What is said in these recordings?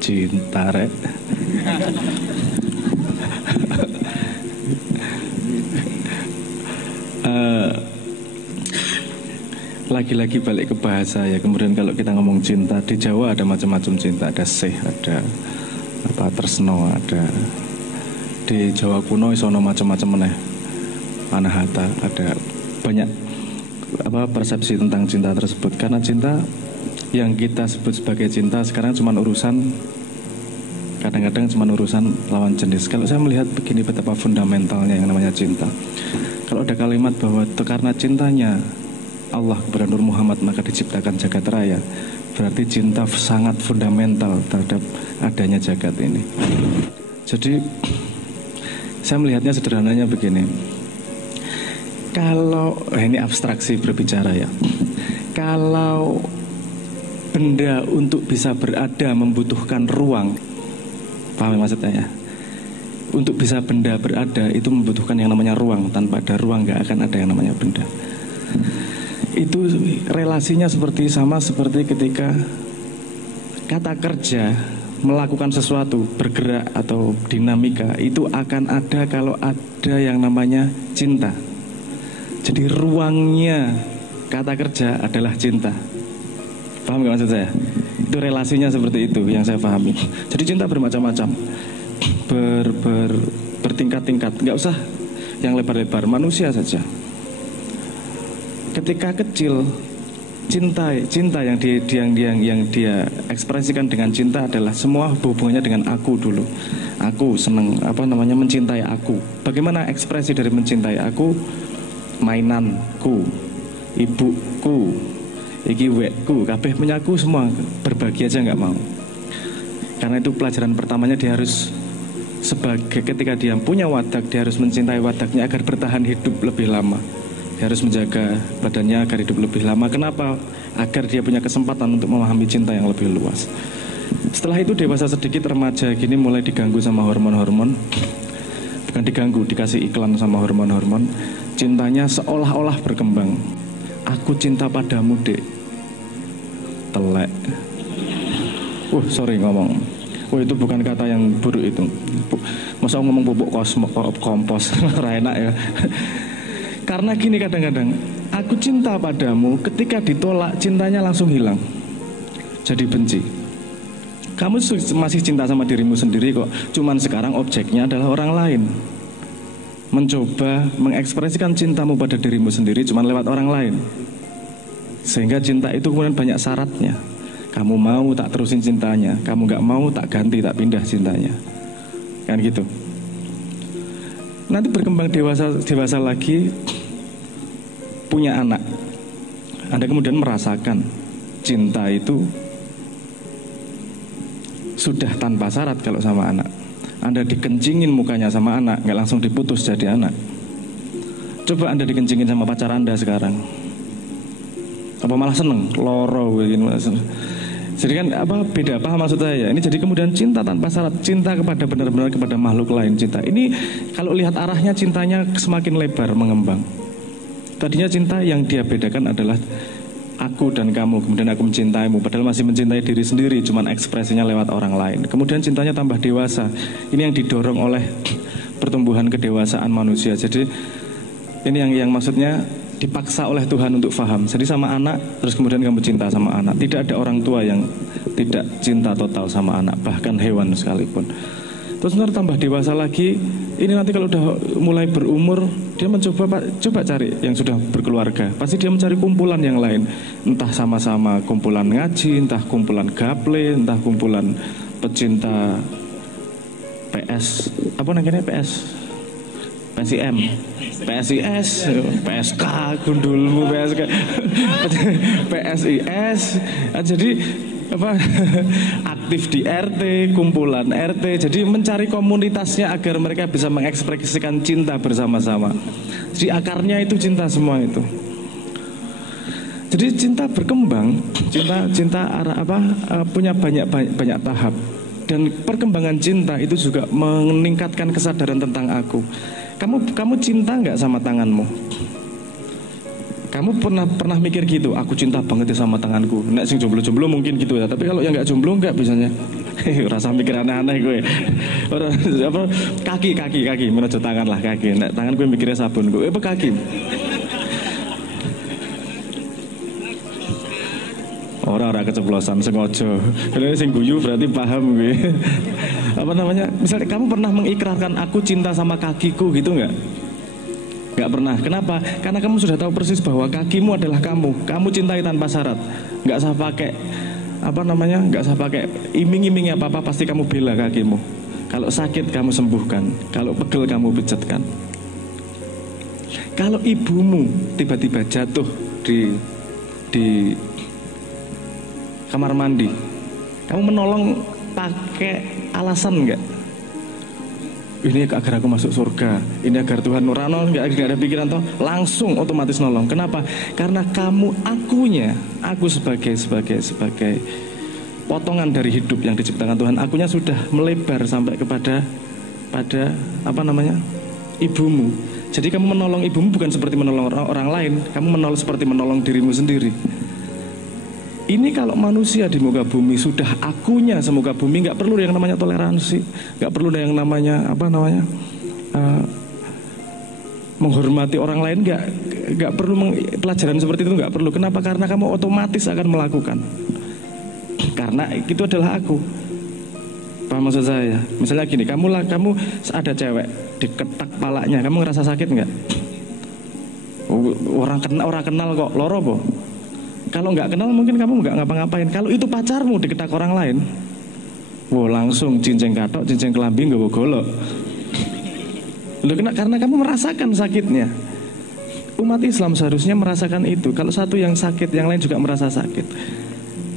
Cinta rek. Lagi-lagi balik ke bahasa ya. Kemudian kalau kita ngomong cinta, di Jawa ada macam-macam cinta. Ada seh, ada apa tresno, ada di Jawa kuno isono macam-macam meneh. Anahata, ada banyak apa persepsi tentang cinta tersebut. Karena cinta yang kita sebut sebagai cinta sekarang cuma urusan, kadang-kadang cuma urusan lawan jenis. Kalau saya melihat begini betapa fundamentalnya yang namanya cinta. Kalau ada kalimat bahwa karena cintanya Allah kepada Nur Muhammad maka diciptakan jagat raya, berarti cinta sangat fundamental terhadap adanya jagat ini. Jadi saya melihatnya sederhananya begini. Kalau ini abstraksi berbicara ya. Kalau benda untuk bisa berada membutuhkan ruang, paham maksudnya ya? Untuk bisa benda berada itu membutuhkan yang namanya ruang. Tanpa ada ruang gak akan ada yang namanya benda. Itu relasinya sama seperti ketika kata kerja, melakukan sesuatu, bergerak atau dinamika, itu akan ada kalau ada yang namanya cinta. Jadi ruangnya kata kerja adalah cinta. Paham gak maksud saya? Itu relasinya seperti itu yang saya pahami. Jadi cinta bermacam-macam, bertingkat-tingkat. Gak usah yang lebar-lebar, manusia saja. Ketika kecil, cinta yang dia ekspresikan dengan cinta adalah semua hubungannya dengan aku dulu. Aku seneng mencintai aku. Bagaimana ekspresi dari mencintai aku? Mainanku, ibuku, iki wekku, kabeh punyaku, semua berbagi aja nggak mau. Karena itu pelajaran pertamanya dia harus ketika dia punya wadak, dia harus mencintai wadaknya agar bertahan hidup lebih lama. Dia harus menjaga badannya agar hidup lebih lama. Kenapa? Agar dia punya kesempatan untuk memahami cinta yang lebih luas. Setelah itu dewasa sedikit, remaja gini mulai diganggu sama hormon-hormon. Bukan diganggu, dikasih iklan sama hormon-hormon. Cintanya seolah-olah berkembang. Aku cinta padamu dek. Telek. Sorry ngomong. Itu bukan kata yang buruk itu. Masa ngomong pupuk kompos. Enak ya. Karena gini kadang-kadang, aku cinta padamu, ketika ditolak cintanya langsung hilang. Jadi benci. Kamu masih cinta sama dirimu sendiri kok. Cuman sekarang objeknya adalah orang lain. Mencoba mengekspresikan cintamu pada dirimu sendiri cuman lewat orang lain. Sehingga cinta itu kemudian banyak syaratnya. Kamu mau tak terusin cintanya, kamu gak mau tak ganti, tak pindah cintanya. Kan gitu. Nanti berkembang dewasa lagi, punya anak. Anda kemudian merasakan cinta itu sudah tanpa syarat kalau sama anak. Anda dikencingin mukanya sama anak, nggak langsung diputus jadi anak. Coba Anda dikencingin sama pacar Anda sekarang, apa malah seneng, loro begini. Jadi kan beda, paham maksud saya? Ini jadi kemudian cinta tanpa syarat, cinta kepada benar-benar kepada makhluk lain. Cinta ini kalau lihat arahnya cintanya semakin lebar mengembang. Tadinya cinta yang dia bedakan adalah aku dan kamu, kemudian aku mencintaimu, padahal masih mencintai diri sendiri, cuman ekspresinya lewat orang lain. Kemudian cintanya tambah dewasa. Ini yang didorong oleh pertumbuhan kedewasaan manusia. Jadi ini yang maksudnya dipaksa oleh Tuhan untuk faham. Jadi sama anak, terus kemudian kamu cinta sama anak. Tidak ada orang tua yang tidak cinta total sama anak, bahkan hewan sekalipun. Terus benar tambah dewasa lagi. Ini nanti kalau udah mulai berumur, dia coba cari yang sudah berkeluarga. Pasti dia mencari kumpulan yang lain. Entah sama-sama kumpulan ngaji, entah kumpulan gaple, entah kumpulan pecinta PS. Apa namanya PS? PSIM, PSIS, PSK, gundulmu PSK, PSIS. Jadi aktif di RT, kumpulan RT. Jadi mencari komunitasnya agar mereka bisa mengekspresikan cinta bersama-sama. Jadi akarnya itu cinta semua itu. Jadi cinta berkembang, cinta punya banyak tahap. Dan perkembangan cinta itu juga meningkatkan kesadaran tentang aku. Kamu cinta nggak sama tanganmu? Kamu pernah mikir gitu? Aku cinta banget ya sama tanganku. Nek sing jomblo-jomblo mungkin gitu ya. Tapi kalau yang nggak jomblo nggak biasanya. Rasa mikir aneh-aneh gue. Apa kaki menuju tangan lah kaki. Nek tangan gue mikirnya sabun gue. Apa kaki? Orang keceplosan sengaja. Kalau sing guyu berarti paham gue. Apa namanya? Misalnya kamu pernah mengikrarkan aku cinta sama kakiku gitu nggak? Nggak pernah. Kenapa? Karena kamu sudah tahu persis bahwa kakimu adalah kamu. Kamu cintai tanpa syarat. Nggak usah pakai apa namanya? Nggak usah pakai iming-iming apa pasti kamu bela kakimu. Kalau sakit kamu sembuhkan. Kalau pegel kamu pijatkan. Kalau ibumu tiba-tiba jatuh di kamar mandi, kamu menolong pakai alasan nggak? Ini agar aku masuk surga, ini agar Tuhan nurano, nggak ada pikiran toh, langsung otomatis nolong. Kenapa? Karena kamu aku sebagai potongan dari hidup yang diciptakan Tuhan, akunya sudah melebar sampai pada apa namanya, ibumu. Jadi kamu menolong ibumu bukan seperti menolong orang lain, kamu seperti menolong dirimu sendiri. Ini kalau manusia di muka bumi sudah akunya semuka bumi, nggak perlu yang namanya toleransi, nggak perlu yang namanya menghormati orang lain, nggak perlu pelajaran seperti itu, nggak perlu. Kenapa? Karena kamu otomatis akan melakukan. Karena itu adalah aku. Paham maksud saya? Misalnya gini, kamu ada cewek diketak palanya, kamu ngerasa sakit nggak? Orang kenal kok, loro po. Kalau nggak kenal mungkin kamu nggak ngapa-ngapain. Kalau itu pacarmu diketak orang lain, langsung cincin katok, cincin kelambi nggak golok. Karena kamu merasakan sakitnya. Umat Islam seharusnya merasakan itu. Kalau satu yang sakit, yang lain juga merasa sakit.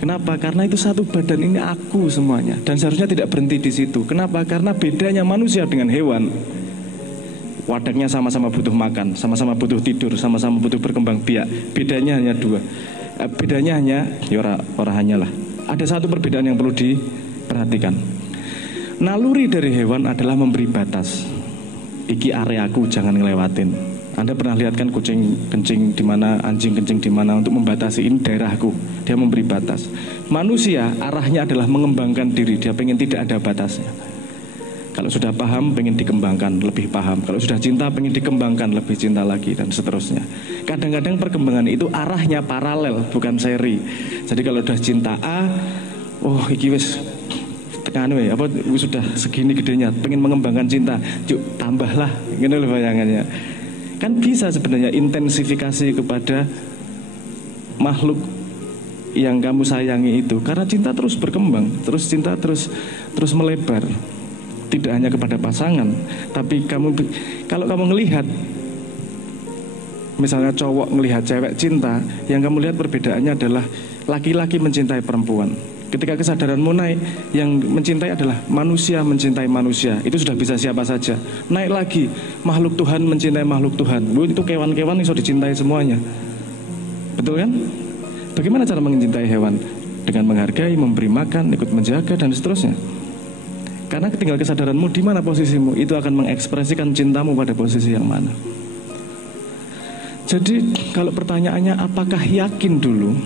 Kenapa? Karena itu satu badan, ini aku semuanya. Dan seharusnya tidak berhenti di situ. Kenapa? Karena bedanya manusia dengan hewan. Wadahnya sama-sama butuh makan, sama-sama butuh tidur, sama-sama butuh berkembang biak. Bedanya hanya dua. Bedanya hanya, hanyalah. Ada satu perbedaan yang perlu diperhatikan. Naluri dari hewan adalah memberi batas. Iki areaku, jangan ngelewatin. Anda pernah lihat kan kucing kencing di mana, anjing kencing di mana untuk membatasi ini daerahku. Dia memberi batas. Manusia arahnya adalah mengembangkan diri. Dia pengen tidak ada batasnya. Kalau sudah paham, pengen dikembangkan, lebih paham. Kalau sudah cinta, pengen dikembangkan, lebih cinta lagi, dan seterusnya. Kadang-kadang perkembangan itu arahnya paralel, bukan seri. Jadi kalau sudah cinta A, iki wis tekan sudah segini gedenya, pengen mengembangkan cinta, yuk tambahlah, gitu loh bayangannya. Kan bisa sebenarnya intensifikasi kepada makhluk yang kamu sayangi itu, karena cinta terus berkembang, cinta terus melebar. Tidak hanya kepada pasangan, tapi kalau kamu ngelihat, misalnya cowok ngelihat cewek cinta, yang kamu lihat perbedaannya adalah laki-laki mencintai perempuan. Ketika kesadaranmu naik, yang mencintai adalah manusia mencintai manusia. Itu sudah bisa siapa saja. Naik lagi, makhluk Tuhan mencintai makhluk Tuhan. Itu kewan-kewan yang sudah dicintai semuanya. Betul kan? Bagaimana cara mencintai hewan? Dengan menghargai, memberi makan, ikut menjaga, dan seterusnya. Karena tinggal kesadaranmu di mana posisimu, itu akan mengekspresikan cintamu pada posisi yang mana. Jadi kalau pertanyaannya apakah yakin dulu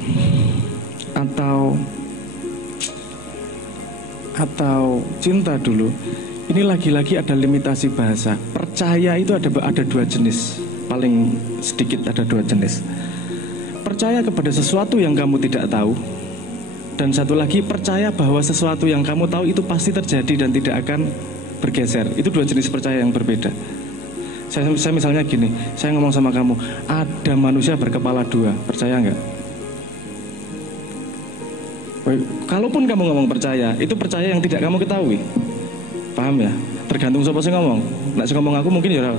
atau cinta dulu, ini lagi-lagi ada limitasi bahasa. Percaya itu ada dua jenis, paling sedikit ada dua jenis. Percaya kepada sesuatu yang kamu tidak tahu, dan satu lagi percaya bahwa sesuatu yang kamu tahu itu pasti terjadi dan tidak akan bergeser. Itu dua jenis percaya yang berbeda. Saya misalnya gini, saya ngomong sama kamu, ada manusia berkepala dua, percaya nggak? Kalaupun kamu ngomong percaya, itu percaya yang tidak kamu ketahui. Paham ya? Tergantung siapa sih ngomong. Nek sing ngomong aku mungkin ya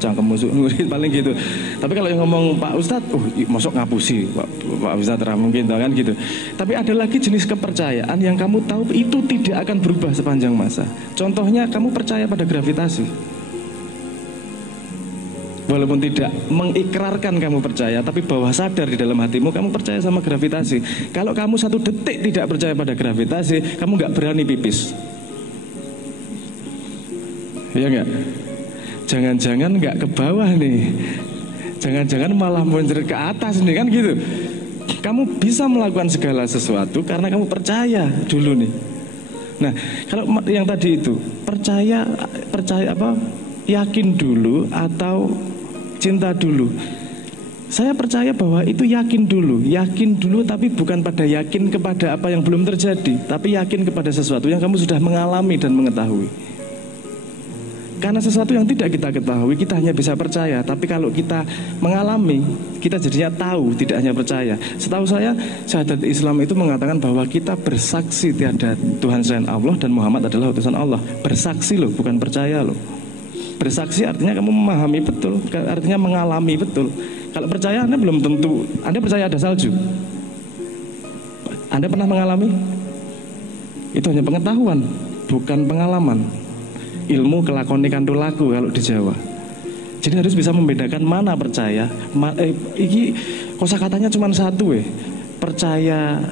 cangkem musuh paling gitu. Tapi kalau yang ngomong Pak Ustadz, masuk ngapusi Pak Ustadz mungkin kan gitu. Tapi ada lagi jenis kepercayaan yang kamu tahu itu tidak akan berubah sepanjang masa. Contohnya kamu percaya pada gravitasi. Walaupun tidak mengikrarkan kamu percaya, tapi bawah sadar di dalam hatimu kamu percaya sama gravitasi. Kalau kamu satu detik tidak percaya pada gravitasi, kamu nggak berani pipis. Iya nggak? Jangan-jangan nggak ke bawah nih, jangan-jangan malah muncul ke atas nih, kan gitu. Kamu bisa melakukan segala sesuatu karena kamu percaya dulu nih. Nah, kalau yang tadi itu percaya apa? Yakin dulu atau cinta dulu? Saya percaya bahwa itu yakin dulu tapi bukan pada yakin kepada apa yang belum terjadi, tapi yakin kepada sesuatu yang kamu sudah mengalami dan mengetahui. Karena sesuatu yang tidak kita ketahui, kita hanya bisa percaya. Tapi kalau kita mengalami, kita jadinya tahu, tidak hanya percaya. Setahu saya, syahadat Islam itu mengatakan bahwa kita bersaksi tiada Tuhan selain Allah dan Muhammad adalah utusan Allah. Bersaksi loh, bukan percaya loh. Bersaksi artinya kamu memahami betul, artinya mengalami betul. Kalau percaya, Anda belum tentu. Anda percaya ada salju? Anda pernah mengalami? Itu hanya pengetahuan, bukan pengalaman. Ilmu kelakon kandu laku kalau di Jawa. Jadi harus bisa membedakan mana percaya. Iki kosakatanya cuma satu percaya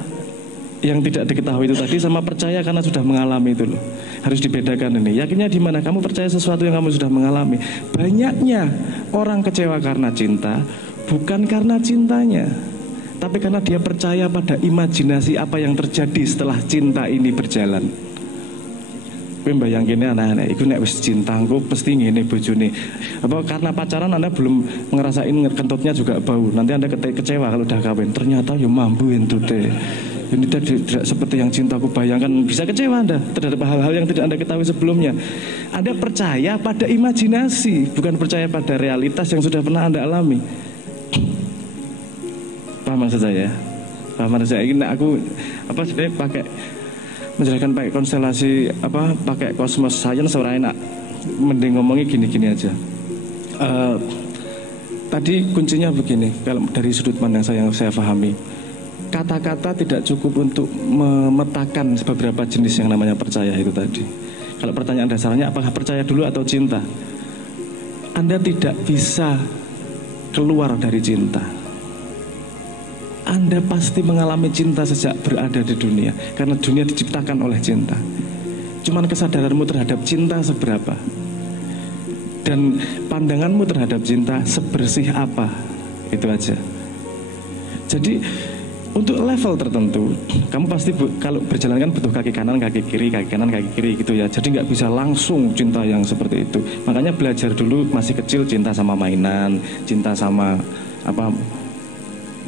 yang tidak diketahui itu tadi sama percaya karena sudah mengalami itu loh. Harus dibedakan ini. Yakinnya di mana? Kamu percaya sesuatu yang kamu sudah mengalami. Banyaknya orang kecewa karena cinta, bukan karena cintanya, tapi karena dia percaya pada imajinasi apa yang terjadi setelah cinta ini berjalan. Bayangin anak-anak itu nek wis cinta engko pasti ngene bojone. Apa karena pacaran Anda belum ngerasain kentutnya juga bau. Nanti Anda kecewa kalau udah kawin. Ternyata ya mambu entute. Ini tidak seperti yang cintaku bayangkan. Bisa kecewa Anda terhadap hal-hal yang tidak Anda ketahui sebelumnya. Anda percaya pada imajinasi, bukan percaya pada realitas yang sudah pernah Anda alami. Paham maksud saya? Paham maksud saya? Ini aku sebenarnya pakai menjelaskan pakai konstelasi pakai kosmos science ora enak. Mending ngomongnya gini-gini aja. Tadi kuncinya begini, kalau dari sudut pandang yang saya pahami, kata-kata tidak cukup untuk memetakan beberapa jenis yang namanya percaya itu tadi. Kalau pertanyaan dasarnya apakah percaya dulu atau cinta, Anda tidak bisa keluar dari cinta. Anda pasti mengalami cinta sejak berada di dunia, karena dunia diciptakan oleh cinta. Cuman kesadaranmu terhadap cinta seberapa, dan pandanganmu terhadap cinta sebersih apa, itu aja. Jadi untuk level tertentu, kamu pasti kalau berjalan kan butuh kaki kanan, kaki kiri, kaki kanan, kaki kiri gitu ya. Jadi nggak bisa langsung cinta yang seperti itu. Makanya belajar dulu masih kecil cinta sama mainan, cinta sama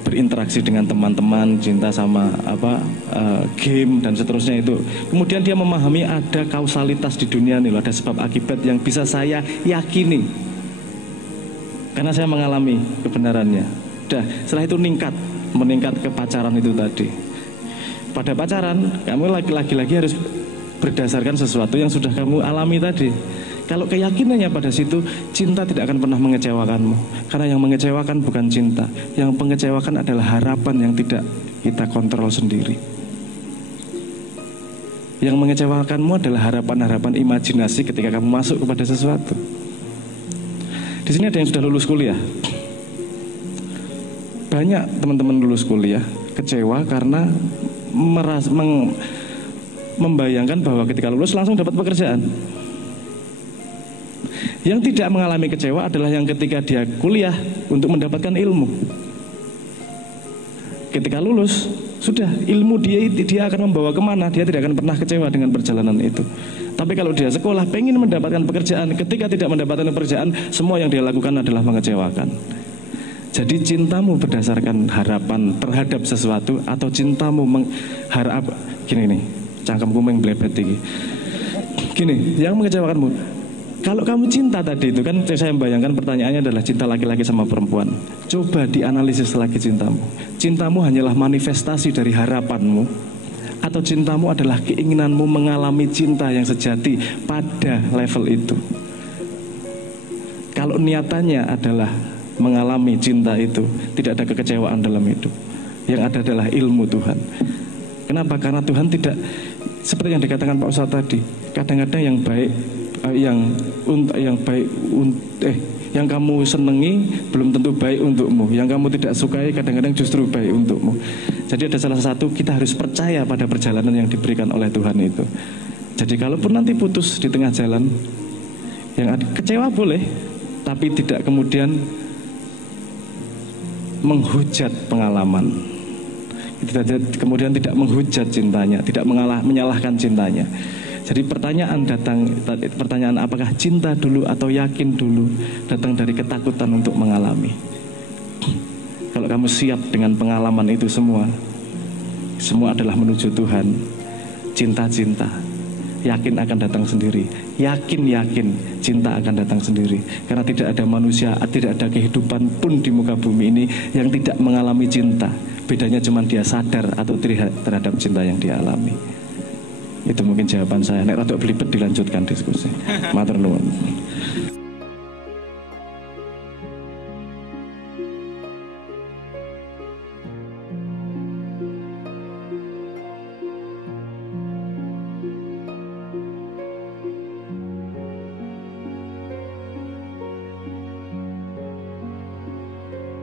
berinteraksi dengan teman-teman, cinta sama game dan seterusnya itu. Kemudian dia memahami ada kausalitas di dunia nih, ada sebab akibat yang bisa saya yakini karena saya mengalami kebenarannya. Udah, setelah itu meningkat ke pacaran itu tadi. Pada pacaran, kamu lagi-lagi harus berdasarkan sesuatu yang sudah kamu alami tadi. Kalau keyakinannya pada situ, cinta tidak akan pernah mengecewakanmu. Karena yang mengecewakan bukan cinta, yang mengecewakan adalah harapan yang tidak kita kontrol sendiri. Yang mengecewakanmu adalah harapan-harapan imajinasi ketika kamu masuk kepada sesuatu. Di sini ada yang sudah lulus kuliah. Banyak teman-teman lulus kuliah kecewa karena membayangkan bahwa ketika lulus langsung dapat pekerjaan. Yang tidak mengalami kecewa adalah yang ketika dia kuliah untuk mendapatkan ilmu. Ketika lulus, sudah ilmu dia akan membawa kemana, dia tidak akan pernah kecewa dengan perjalanan itu. Tapi kalau dia sekolah pengen mendapatkan pekerjaan, ketika tidak mendapatkan pekerjaan, semua yang dia lakukan adalah mengecewakan. Jadi cintamu berdasarkan harapan terhadap sesuatu, atau cintamu mengharap gini nih, cangkemku mengblebet tinggi. Gini, yang mengecewakanmu. Kalau kamu cinta tadi itu kan, saya membayangkan pertanyaannya adalah cinta laki-laki sama perempuan. Coba dianalisis lagi cintamu. Cintamu hanyalah manifestasi dari harapanmu, atau cintamu adalah keinginanmu mengalami cinta yang sejati pada level itu. Kalau niatannya adalah mengalami cinta itu, tidak ada kekecewaan dalam hidup. Yang ada adalah ilmu Tuhan. Kenapa? Karena Tuhan tidak, seperti yang dikatakan Pak Ustadz tadi, kadang-kadang yang baik, yang kamu senangi belum tentu baik untukmu. Yang kamu tidak sukai kadang-kadang justru baik untukmu. Jadi ada salah satu, kita harus percaya pada perjalanan yang diberikan oleh Tuhan itu. Jadi kalaupun nanti putus di tengah jalan, yang kecewa boleh, tapi tidak kemudian menghujat pengalaman. Kemudian tidak menghujat cintanya, tidak menyalahkan cintanya. Jadi pertanyaan apakah cinta dulu atau yakin dulu, datang dari ketakutan untuk mengalami. Kalau kamu siap dengan pengalaman itu semua adalah menuju Tuhan. Cinta-cinta, yakin akan datang sendiri. Yakin cinta akan datang sendiri. Karena tidak ada manusia, tidak ada kehidupan pun di muka bumi ini yang tidak mengalami cinta. Bedanya cuma dia sadar atau terhadap cinta yang dia alami. Itu mungkin jawaban saya. Nek rada belibet dilanjutkan diskusi. Matur nuwun.